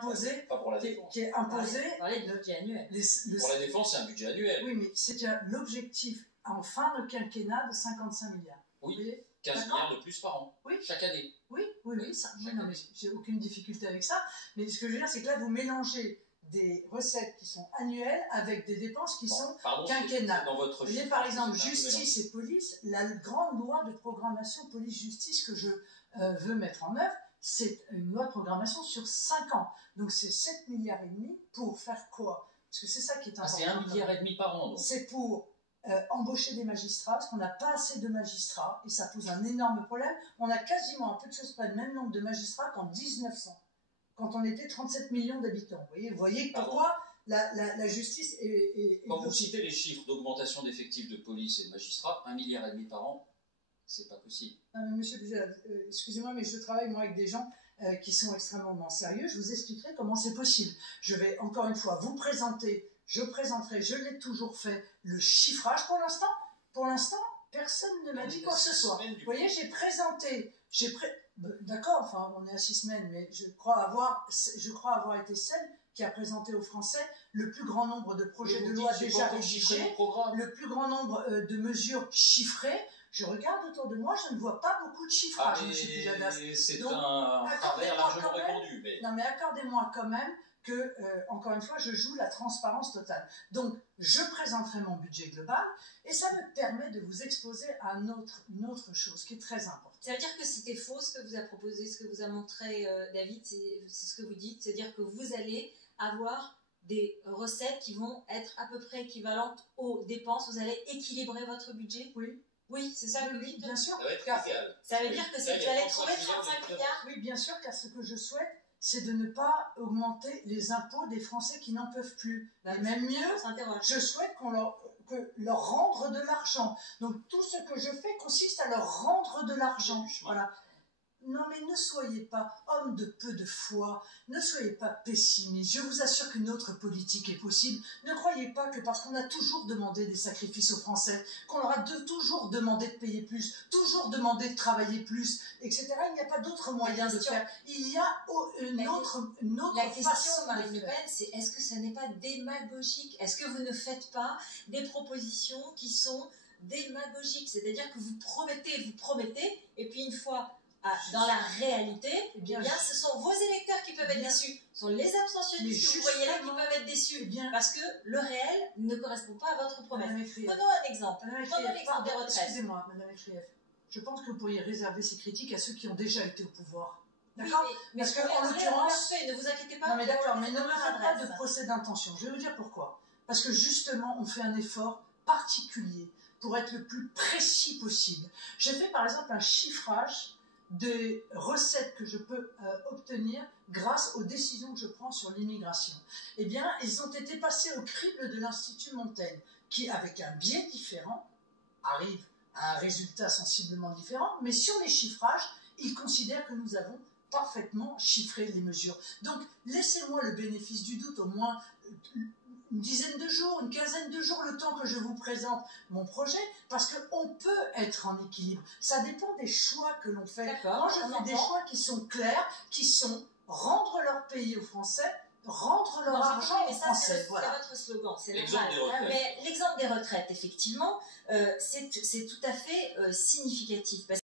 imposé, pas pour la défense. qui est imposé. Parler de budget annuel. Pour la défense, c'est un budget annuel. Oui, mais c'est déjà l'objectif en fin de quinquennat de 55 milliards. Oui, 15 milliards de plus par an, oui. Chaque année. Oui, ça. Non, mais j'ai aucune difficulté avec ça. Mais ce que je veux dire, c'est que là, vous mélangez des recettes qui sont annuelles avec des dépenses qui sont quinquennales. Vous voyez, par exemple, justice et police, la grande loi de programmation police-justice que je veux mettre en œuvre, c'est une loi de programmation sur 5 ans. Donc c'est 7 milliards et demi pour faire quoi? Parce que c'est ça qui est important. C'est 1,5 milliard par an. C'est pour embaucher des magistrats, parce qu'on n'a pas assez de magistrats, et ça pose un énorme problème. On a quasiment, à peu de choses près, le même nombre de magistrats qu'en 1900, quand on était 37 millions d'habitants. Vous voyez pourquoi la justice est... Quand vous citez les chiffres d'augmentation d'effectifs de police et de magistrats, 1,5 milliard par an, c'est pas possible. Monsieur Bugel, excusez-moi, mais je travaille moi avec des gens qui sont extrêmement sérieux. Je vous expliquerai comment c'est possible. Je vais encore une fois vous présenter, je présenterai, je l'ai toujours fait, le chiffrage. Pour l'instant, personne ne m'a dit quoi que ce soit. Vous voyez, j'ai présenté, d'accord, enfin on est à 6 semaines, mais je crois avoir été celle qui a présenté aux Français le plus grand nombre de projets de loi déjà rédigés, le plus grand nombre de mesures chiffrées. Je regarde autour de moi, je ne vois pas beaucoup de chiffrage. C'est un travers largement répandu. Non, mais accordez-moi quand même que, encore une fois, je joue la transparence totale. Donc, je présenterai mon budget global et ça me permet de vous exposer à une autre chose qui est très importante. Ça veut dire que c'était faux ce que vous a proposé, ce que vous a montré David, c'est ce que vous dites, c'est-à-dire que vous allez avoir des recettes qui vont être à peu près équivalentes aux dépenses, vous allez équilibrer votre budget? Oui. Oui, c'est ça que vous dites? Bien sûr. Ça va être égal. Ça veut dire que vous allez trouver 35 milliards? Oui, bien sûr, car ce que je souhaite, c'est de ne pas augmenter les impôts des Français qui n'en peuvent plus. Et même mieux, je souhaite leur rendre de l'argent. Donc tout ce que je fais consiste à leur rendre de l'argent. Voilà. Non, mais ne soyez pas homme de peu de foi, ne soyez pas pessimiste. Je vous assure qu'une autre politique est possible. Ne croyez pas que parce qu'on a toujours demandé des sacrifices aux Français, qu'on leur a toujours demandé de payer plus, toujours demandé de travailler plus, etc. Il n'y a pas d'autre moyen de faire. Il y a une autre La question, Marine Le Pen, c'est est-ce que ça n'est pas démagogique? Est-ce que vous ne faites pas des propositions qui sont démagogiques? C'est-à-dire que vous promettez, et puis une fois... dans la réalité, eh bien, ce sont vos électeurs qui peuvent être déçus. Ce sont les abstentionnistes que vous voyez là qui peuvent être déçus. Parce que le réel ne correspond pas à votre promesse. Prenons un exemple. Prenons l'exemple des retraites. Excusez-moi, Madame Ecrieff. Je pense que vous pourriez réserver ces critiques à ceux qui ont déjà été au pouvoir. D'accord? Mais parce qu'en l'occurrence, ne vous inquiétez pas. Non, mais d'accord, mais ne me faites pas de procès d'intention. Je vais vous dire pourquoi. Parce que justement, on fait un effort particulier pour être le plus précis possible. J'ai fait par exemple un chiffrage des recettes que je peux obtenir grâce aux décisions que je prends sur l'immigration. Eh bien, ils ont été passés au crible de l'Institut Montaigne, qui, avec un biais différent, arrive à un résultat sensiblement différent, mais sur les chiffrages, ils considèrent que nous avons parfaitement chiffré les mesures. Donc, laissez-moi le bénéfice du doute, au moins une dizaine de jours, une quinzaine de jours, le temps que je vous présente mon projet, parce qu'on peut être en équilibre. Ça dépend des choix que l'on fait. Moi, je fais des choix qui sont clairs, qui sont rendre leur pays aux Français, rendre leur argent aux Français. C'est votre slogan, c'est normal. Mais l'exemple des retraites, effectivement, c'est tout à fait significatif.